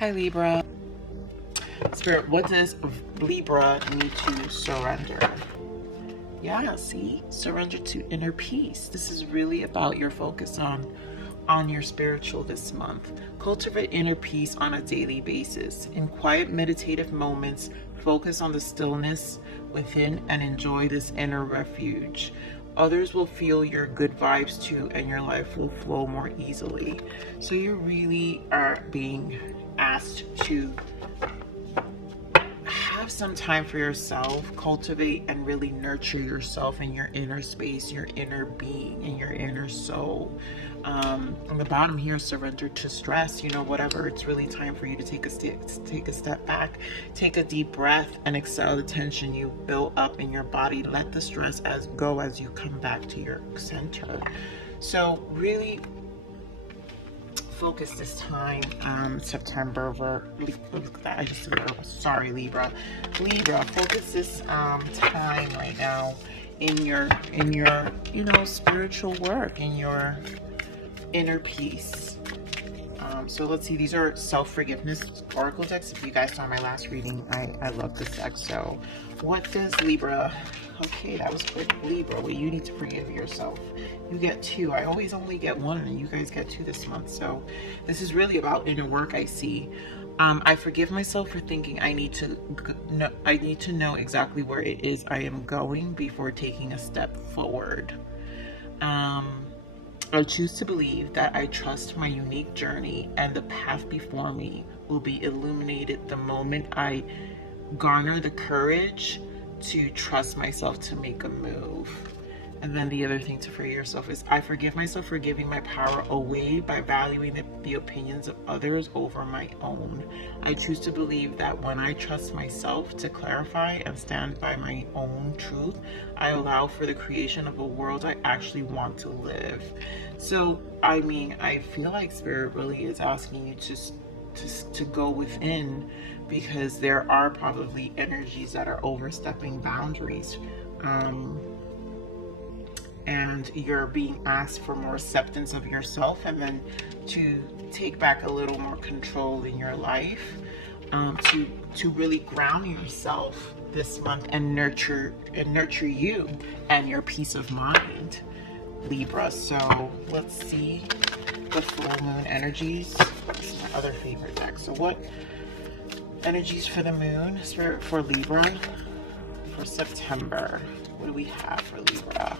Hi Libra. Spirit, what does Libra need to surrender? Yeah, see? Surrender to inner peace. This is really about your focus on your spiritual this month. Cultivate inner peace on a daily basis. In quiet meditative moments, focus on the stillness within and enjoy this inner refuge. Others will feel your good vibes too, and your life will flow more easily. So you really are being asked to have some time for yourself, cultivate and really nurture yourself in your inner space, your inner being, and your inner soul. On the bottom here, surrender to stress, whatever. It's really time for you to take a step back, take a deep breath, and exhale the tension you built up in your body. Let the stress go as you come back to your center. So really focus this time, September. Libra. Focus this time right now in your spiritual work, in your inner peace. So let's see, these are self-forgiveness oracle decks. If you guys saw my last reading, I love this deck. So what does Libra, okay, that was for Libra. Well, you need to forgive yourself. You get 2. I always only get 1, and you guys get 2 this month. So this is really about inner work, I see. I forgive myself for thinking I need to know exactly where it is I am going before taking a step forward. I choose to believe that I trust my unique journey, and the path before me will be illuminated the moment I garner the courage to trust myself to make a move. And then the other thing to forgive yourself is, I forgive myself for giving my power away by valuing the opinions of others over my own. I choose to believe that when I trust myself to clarify and stand by my own truth, I allow for the creation of a world I actually want to live. So, I mean, I feel like Spirit really is asking you to go within, because there are probably energies that are overstepping boundaries. And you're being asked for more acceptance of yourself, and then to take back a little more control in your life, to really ground yourself this month and nurture you and your peace of mind, Libra. So let's see the full moon energies. This is my other favorite deck. So what energies for the moon, Spirit, for Libra for September? What do we have for Libra?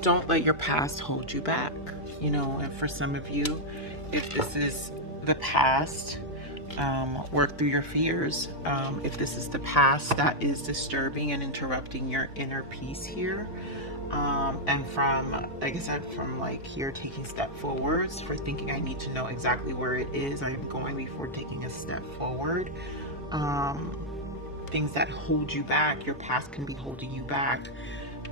Don't let your past hold you back. And for some of you, if this is the past, work through your fears. If this is the past that is disturbing and interrupting your inner peace here, and from, like I said, from like here, taking step forwards, for thinking I need to know exactly where it is I'm going before taking a step forward. Things that hold you back, your past can be holding you back.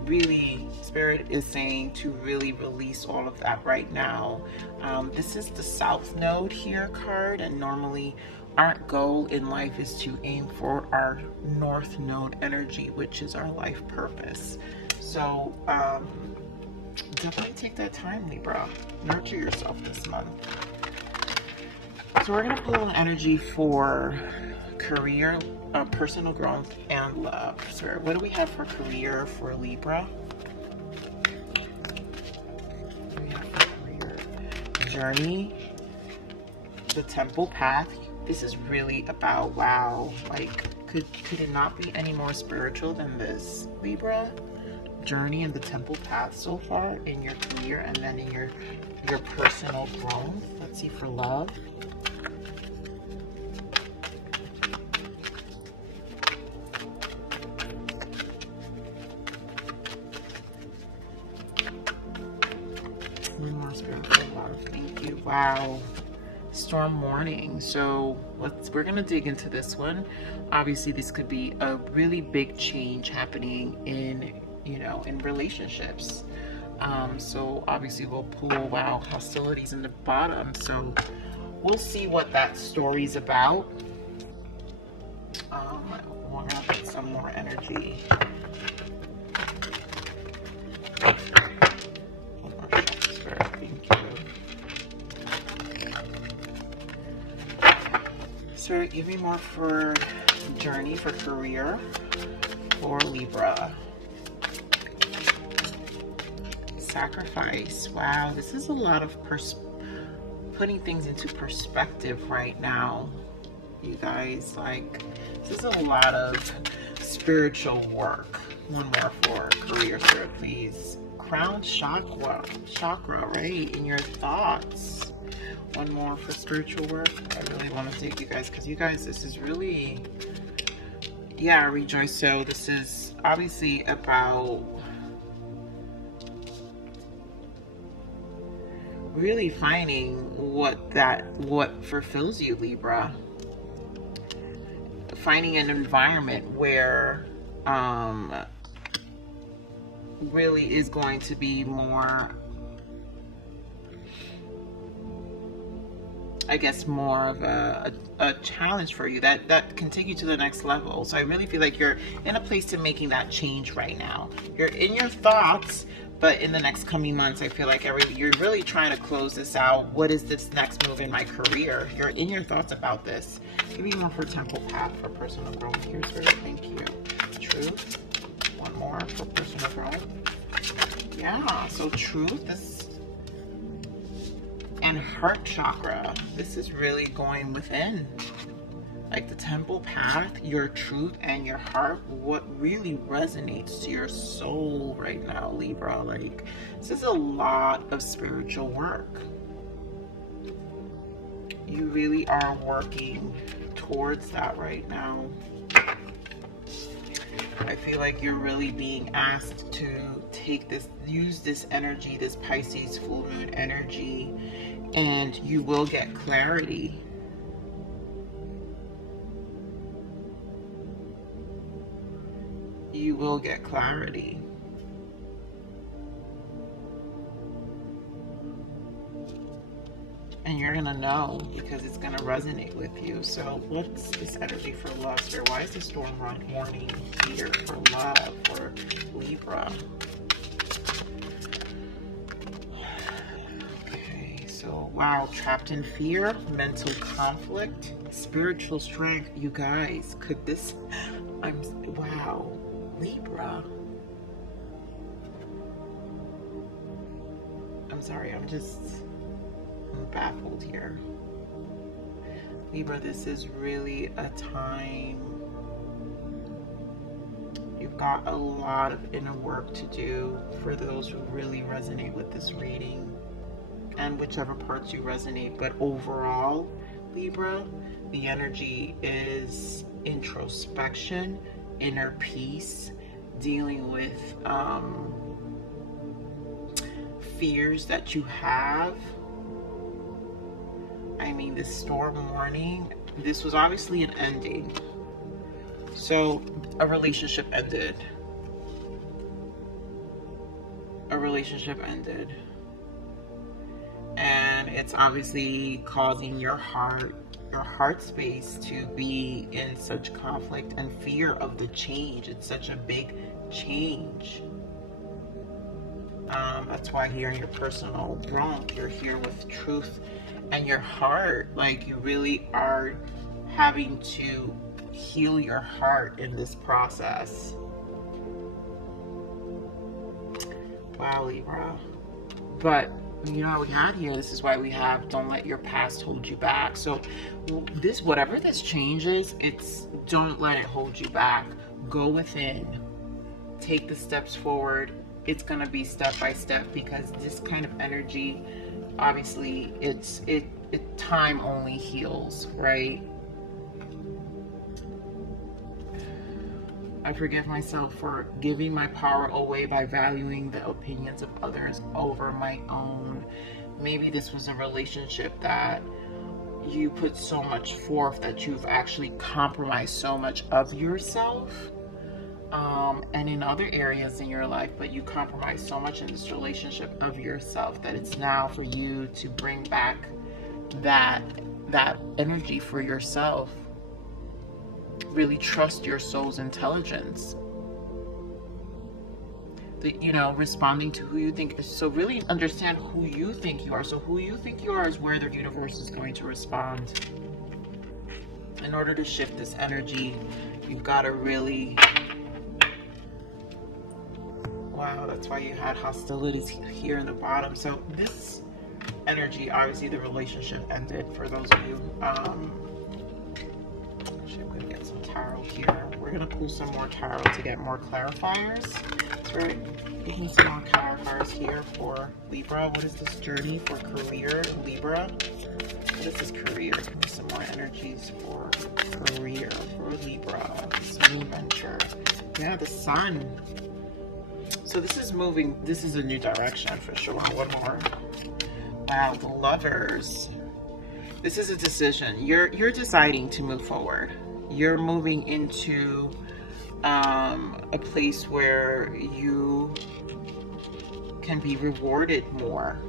Really, Spirit is saying to really release all of that right now. This is the South Node here card, and normally our goal in life is to aim for our North Node energy, which is our life purpose. So definitely take that time, Libra. Nurture yourself this month. So we're going to pull an energy for career, personal growth, and love. So what do we have for career for Libra? What do we have for career? Journey, the temple path. This is really about, wow, like could it not be any more spiritual than this, Libra? Journey and the temple path so far in your career, and then in your personal growth. Let's see for love. One more spiritual love. Thank you. Wow. Storm warning. So we're gonna dig into this one. Obviously, this could be a really big change happening in relationships. So obviously we'll pull, wow, hostilities in the bottom. So we'll see what that story's about. We're gonna put some more energy. So give me more for journey, for career, for Libra. Sacrifice. Wow, this is a lot of putting things into perspective right now, you guys. Like, this is a lot of spiritual work. One more for career, sir, please. Crown chakra, right? In your thoughts. One more for spiritual work. I really want to take you guys, because you guys, this is really, yeah, rejoice. So this is obviously about really finding what fulfills you, Libra. Finding an environment where really is going to be more, I guess, more of a challenge for you that can take you to the next level. So I really feel like you're in a place to making that change right now. You're in your thoughts, but in the next coming months, I feel like you're really trying to close this out. What is this next move in my career? You're in your thoughts about this. Give me one for temple path for personal growth here, sir. Thank you. Truth. One more for personal growth. Yeah, so truth. This and heart chakra. This is really going within. Like the temple path, your truth and your heart, what really resonates to your soul right now, Libra. Like, this is a lot of spiritual work. You really are working towards that right now. I feel like you're really being asked to take this, use this energy, this Pisces full moon energy, and you will get clarity. You will get clarity. And you're gonna know, because it's gonna resonate with you. So what's this energy for love, sir? Why is the storm warning here for love, for Libra? Okay, so wow, trapped in fear, mental conflict, spiritual strength. You guys, could this, wow, Libra. I'm sorry, I'm baffled here. Libra, this is really a time. You've got a lot of inner work to do for those who really resonate with this reading, and whichever parts you resonate. But overall, Libra, the energy is introspection, inner peace, dealing with fears that you have. I mean, this storm warning, this was obviously an ending. So a relationship ended. A relationship ended. And it's obviously causing your heart space to be in such conflict and fear of the change. It's such a big change. That's why here in your personal growth, you're here with truth and your heart. Like, you really are having to heal your heart in this process. Wow, Libra. But you know what we had here, this is why we have don't let your past hold you back. So this, whatever this change is, it's don't let it hold you back. Go within, take the steps forward. It's gonna be step by step, because this kind of energy, obviously it time only heals, right? I forgive myself for giving my power away by valuing the opinions of others over my own. Maybe this was a relationship that you put so much forth that you've actually compromised so much of yourself, and in other areas in your life, but you compromise so much in this relationship of yourself that it's now for you to bring back that energy for yourself. Really trust your soul's intelligence. You know, responding to who you think is, so really understand who you think you are. So who you think you are is where the universe is going to respond. in order to shift this energy, you've got to really, wow, that's why you had hostilities here in the bottom. So this energy, obviously the relationship ended for those of you. Actually, I'm going to get some tarot here. We're going to pull some more tarot to get more clarifiers. Spirit, give me some more clarifiers here for Libra. What is this journey for career, Libra? What is this career? Give me some more energies for career for Libra. This new venture. Yeah, the sun. So this is moving. This is a new direction for sure. One more. Wow, the Lovers. This is a decision. You're deciding to move forward. You're moving into a place where you can be rewarded more.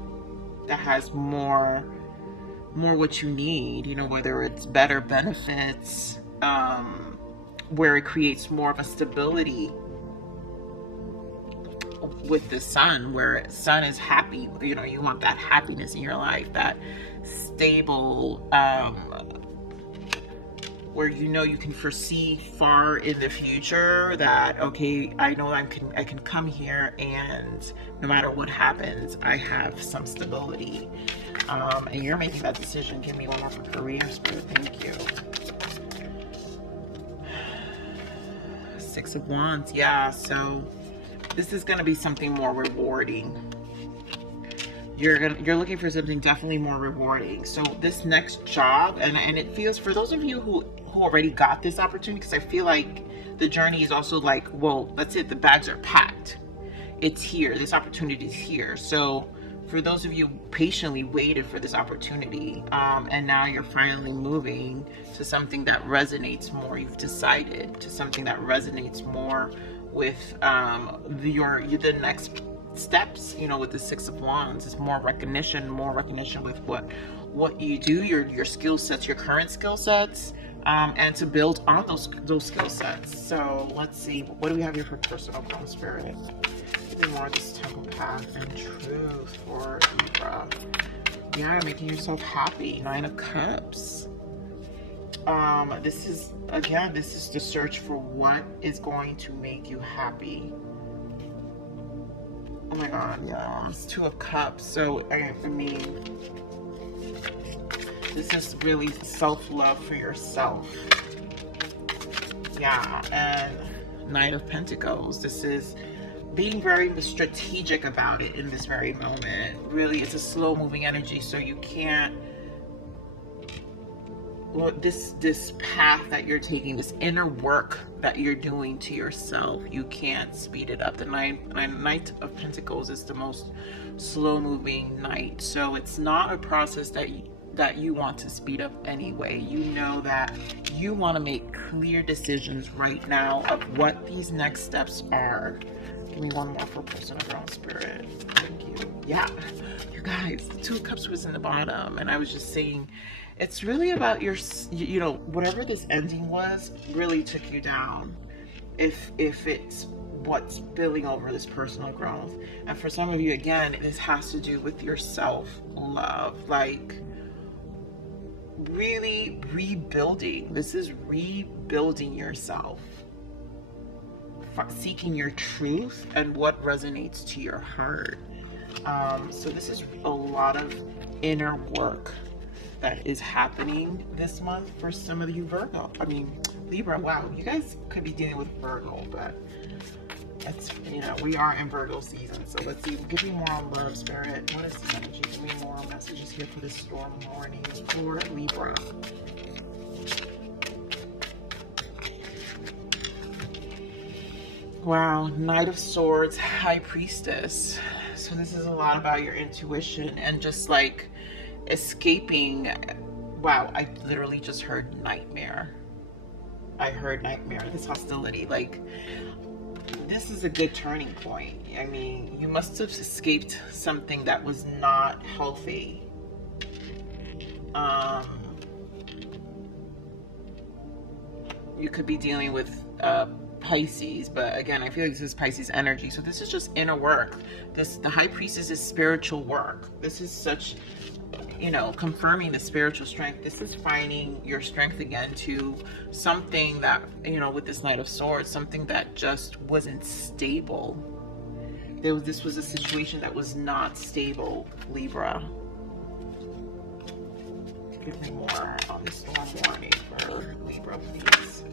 That has more what you need. You know, whether it's better benefits, where it creates more of a stability. With the sun, where sun is happy, you know, you want that happiness in your life, that stable, where you know you can foresee far in the future that, okay, I know I can come here and no matter what happens, I have some stability. And you're making that decision. Give me one more for career, Spirit. Thank you. Six of Wands. Yeah, so this is going to be something more rewarding. You're looking for something definitely more rewarding. So this next job, and it feels for those of you who already got this opportunity, because I feel like the journey is also like, well, that's it, the bags are packed. It's here. This opportunity is here. So for those of you patiently waited for this opportunity, and now you're finally moving to something that resonates more. You've decided to something that resonates more with the next steps, you know, with the Six of Wands. Is more recognition with what you do, your skill sets, your current skill sets, and to build on those skill sets. So let's see, what do we have here for personal growth, Spirit? Give me more of this temple path and truth for Libra. Yeah, making yourself happy. Nine of Cups. This is the search for what is going to make you happy. Oh my God, yeah, it's Two of Cups. So for me, this is really self-love for yourself. Yeah, and Knight of Pentacles. This is being very strategic about it in this very moment. Really, it's a slow-moving energy, so you can't. Well, this path that you're taking, this inner work that you're doing to yourself, you can't speed it up. The Knight of Pentacles is the most slow-moving knight, so it's not a process that you want to speed up anyway. You know that you want to make clear decisions right now of what these next steps are. Give me one more for personal growth, Spirit. Thank you. Yeah, you guys, the Two of Cups was in the bottom, and I was just saying, it's really about your, you know, whatever this ending was really took you down. If it's what's spilling over this personal growth. And for some of you, again, this has to do with your self-love, like really rebuilding. This is rebuilding yourself, seeking your truth and what resonates to your heart. So this is a lot of inner work that is happening this month for some of you Libra. Wow, you guys could be dealing with Virgo, but it's, you know, we are in Virgo season. So let's see, give me more love, Spirit. What is the energy? Give me more messages here for this storm warning for Libra. Wow, Knight of Swords, High Priestess. So this is a lot about your intuition and just like escaping. Wow, I literally just heard nightmare. I heard nightmare, this hostility. Like, this is a good turning point. I mean, you must have escaped something that was not healthy. You could be dealing with Pisces, but again, I feel like this is Pisces energy. So this is just inner work. The High Priestess is spiritual work. This is such you know, confirming the spiritual strength. This is finding your strength again to something that, you know, with this Knight of Swords, something that just wasn't stable. This was a situation that was not stable, Libra. Give me more on the storm warning for Libra, please.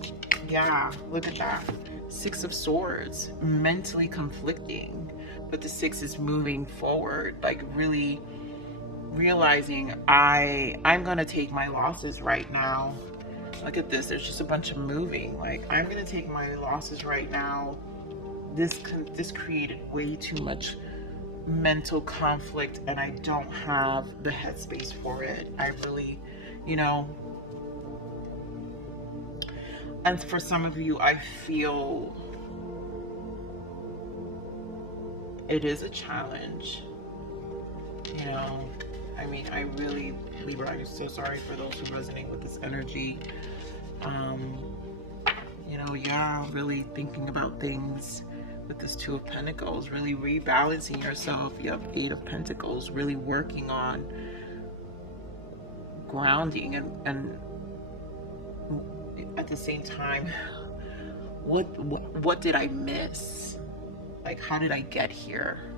Yeah, look at that. 6 of Swords, mentally conflicting, but the 6 is moving forward, like really realizing I'm gonna take my losses right now. Look at this, there's just a bunch of moving. Like, I'm gonna take my losses right now. This created way too much mental conflict, and I don't have the headspace for it. I really, you know, and for some of you, I feel it is a challenge, you know. I mean, I really, Libra, I'm so sorry for those who resonate with this energy. You know, yeah, really thinking about things with this 2 of Pentacles, really rebalancing yourself. You have 8 of Pentacles, really working on grounding and at the same time, what did I miss? Like, how did I get here?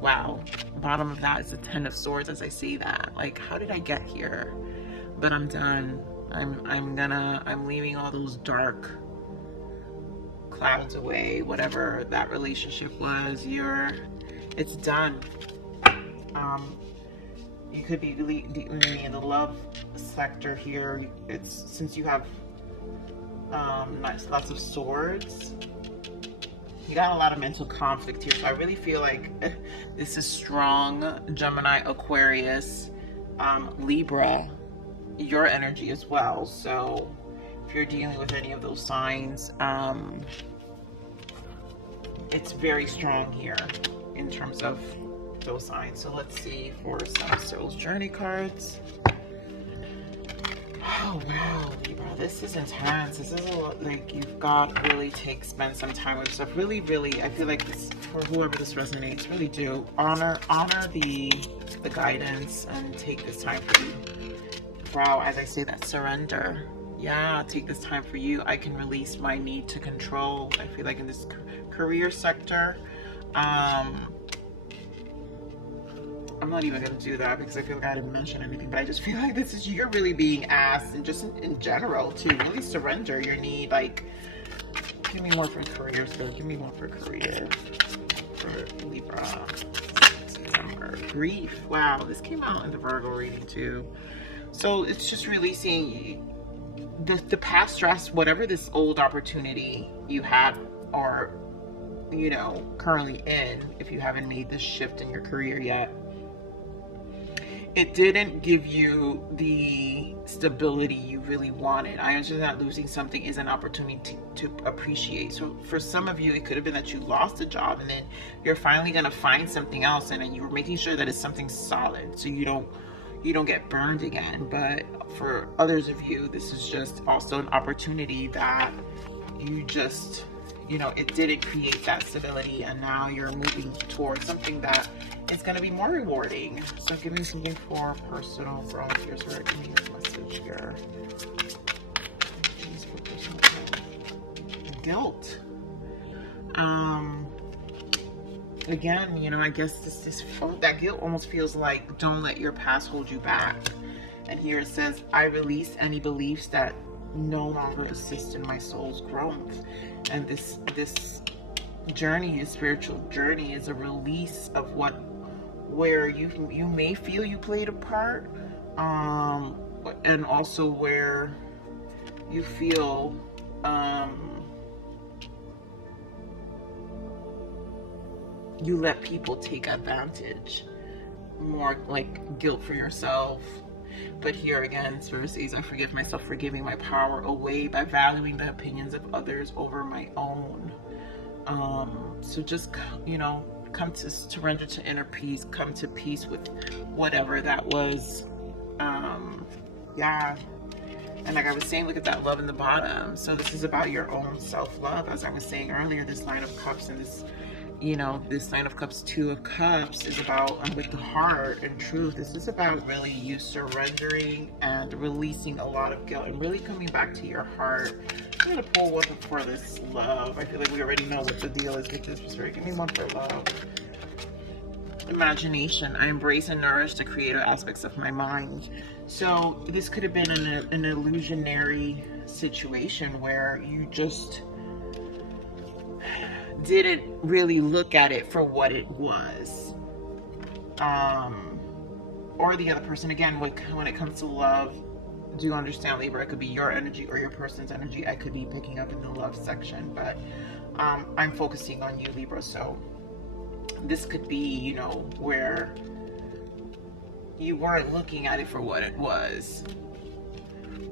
Wow, bottom of that is the 10 of Swords as I say that. Like, how did I get here? But I'm done. I'm leaving all those dark clouds away. Whatever that relationship was, it's done. You could be dealing in the love sector here. It's since you have lots of swords, you got a lot of mental conflict here. So I really feel like this is strong Gemini, Aquarius, Libra, your energy as well. So if you're dealing with any of those signs, it's very strong here in terms of those signs. So let's see for some Soul's Journey cards. Oh wow, Libra, this is intense. This is a lot, like, you've got to really spend some time with yourself. Really, I feel like this, for whoever this resonates, really do honor the guidance and take this time for you. Wow, as I say that, surrender. Yeah, take this time for you. I can release my need to control. I feel like in this career sector, I'm not even going to do that because I feel like I didn't mention anything, but I just feel like this is, you're really being asked, and just in general, to really surrender your need. Like, give me more for career still. Give me more for career for Libra. September. Grief. Wow, this came out in the Virgo reading too. So it's just releasing the past stress, whatever this old opportunity you had, or, you know, currently in, if you haven't made this shift in your career yet. It didn't give you the stability you really wanted. I understand that losing something is an opportunity to appreciate. So for some of you, it could have been that you lost a job and then you're finally going to find something else, and then you're making sure that it's something solid so you don't get burned again. But for others of you, this is just also an opportunity that you just, you know, it didn't create that stability, and now you're moving towards something that is going to be more rewarding. So give me something for personal growth. Here's where it can be a message here. Jeez, for personal growth. Guilt. Again, you know, I guess that guilt almost feels like, don't let your past hold you back. And here it says, I release any beliefs that no longer assist in my soul's growth. And this journey, your spiritual journey, is a release of where you may feel you played a part, and also where you feel you let people take advantage, more like guilt for yourself. But here again, Spirit says, I forgive myself for giving my power away by valuing the opinions of others over my own. So just, you know, come to surrender to inner peace, come to peace with whatever that was. Yeah. And like I was saying, look at that love in the bottom. So this is about your own self-love. As I was saying earlier, this Nine of Cups and this you know, this Nine of Cups, Two of Cups is about, with the heart and truth, this is about really you surrendering and releasing a lot of guilt and really coming back to your heart. I'm going to pull one for this love. I feel like we already know what the deal is with this. Spirit, give me one for love. Imagination. I embrace and nourish the creative aspects of my mind. So this could have been an illusionary situation where you just didn't really look at it for what it was. Or the other person, again, when it comes to love, do you understand, Libra? It could be your energy or your person's energy. I could be picking up in the love section, but I'm focusing on you, Libra. So this could be, you know, where you weren't looking at it for what it was.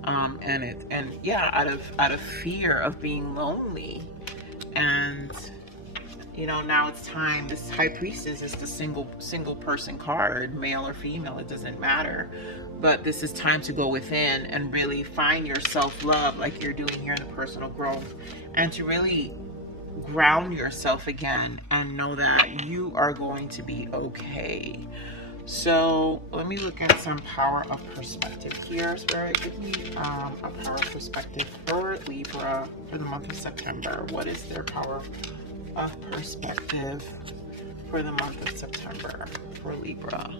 And yeah, out of fear of being lonely. And you know, now it's time. This High Priestess is the single person card, male or female, it doesn't matter. But this is time to go within and really find your self-love, like you're doing here in the personal growth, and to really ground yourself again and know that you are going to be okay. So let me look at some power of perspective here. Spirit, give me a power of perspective for Libra for the month of September. What is their power of perspective for the month of September for Libra?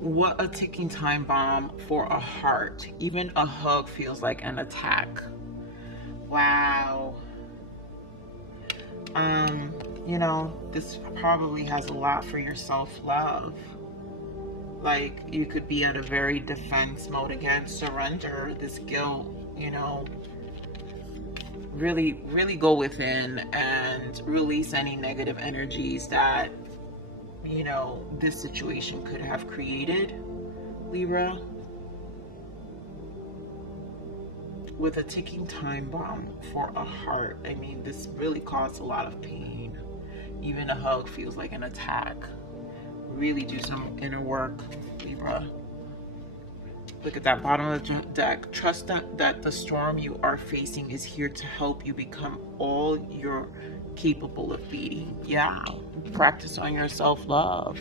What a ticking time bomb for a heart. Even a hug feels like an attack. Wow. You know, this probably has a lot for your self-love. Like, you could be at a very defense mode again. Surrender this guilt, you know. Really go within and release any negative energies that, you know, this situation could have created, Libra. With a ticking time bomb for a heart, I mean, this really caused a lot of pain. Even a hug feels like an attack. Really do some inner work, Libra. Look at that bottom of the deck. Trust that the storm you are facing is here to help you become all you're capable of being. Yeah, practice on your self-love.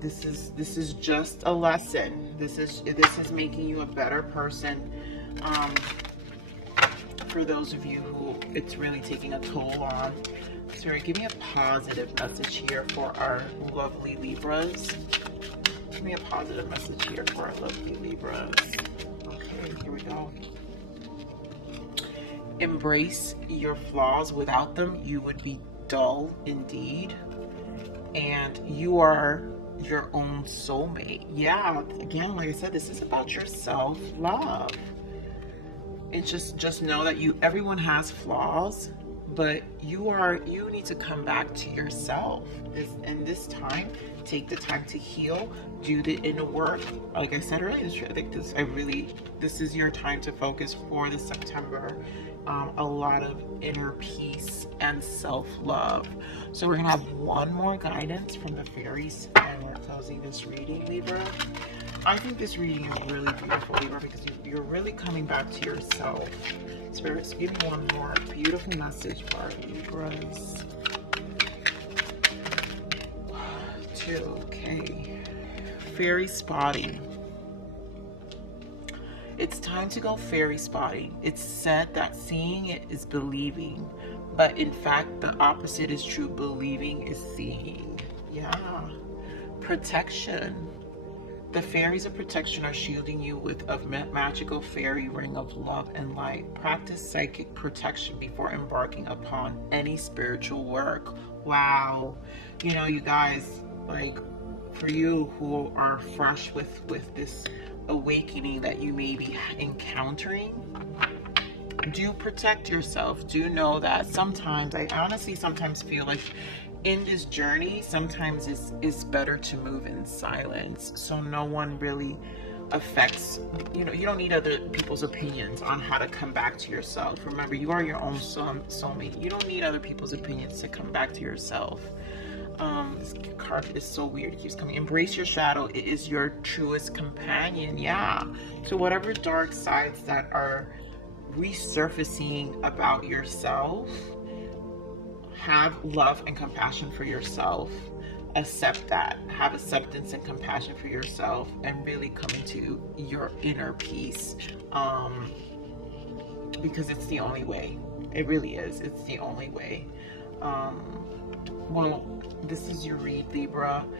This is just a lesson. This is making you a better person. For those of you who it's really taking a toll on. Sorry, give me a positive message here for our lovely Libras. Give me a positive message here for our lovely Libras. Okay, here we go. Embrace your flaws. Without them, you would be dull indeed. And you are your own soulmate. Yeah, again, like I said, this is about your self-love. It's just know that everyone has flaws, but you need to come back to yourself. This time, take the time to heal, do the inner work. Like I said earlier, I think this is your time to focus for the September. A lot of inner peace and self-love. So we're gonna have one more guidance from the fairies, and we're closing this reading, Libra. I think this reading is really beautiful, Libra, because you're really coming back to yourself. Spirits, give me one more beautiful message for our Libras. Okay. Fairy spotting. It's time to go fairy spotting. It's said that seeing it is believing, but in fact, the opposite is true. Believing is seeing. Yeah. Protection. The fairies of protection are shielding you with a magical fairy ring of love and light. Practice psychic protection before embarking upon any spiritual work. Wow. You know, you guys, like, for you who are fresh with this awakening that you may be encountering, do protect yourself. Do know that sometimes, I honestly sometimes feel like in this journey, sometimes it's better to move in silence, so no one really affects, you know, you don't need other people's opinions on how to come back to yourself. Remember, you are your own soulmate. You don't need other people's opinions to come back to yourself. This card is so weird. It keeps coming. Embrace your shadow. It is your truest companion. Yeah. So whatever dark sides that are resurfacing about yourself, have love and compassion for yourself. Accept that. Have acceptance and compassion for yourself, and really come into your inner peace, because it's the only way. It really is. It's the only way. Well, this is your read, Libra.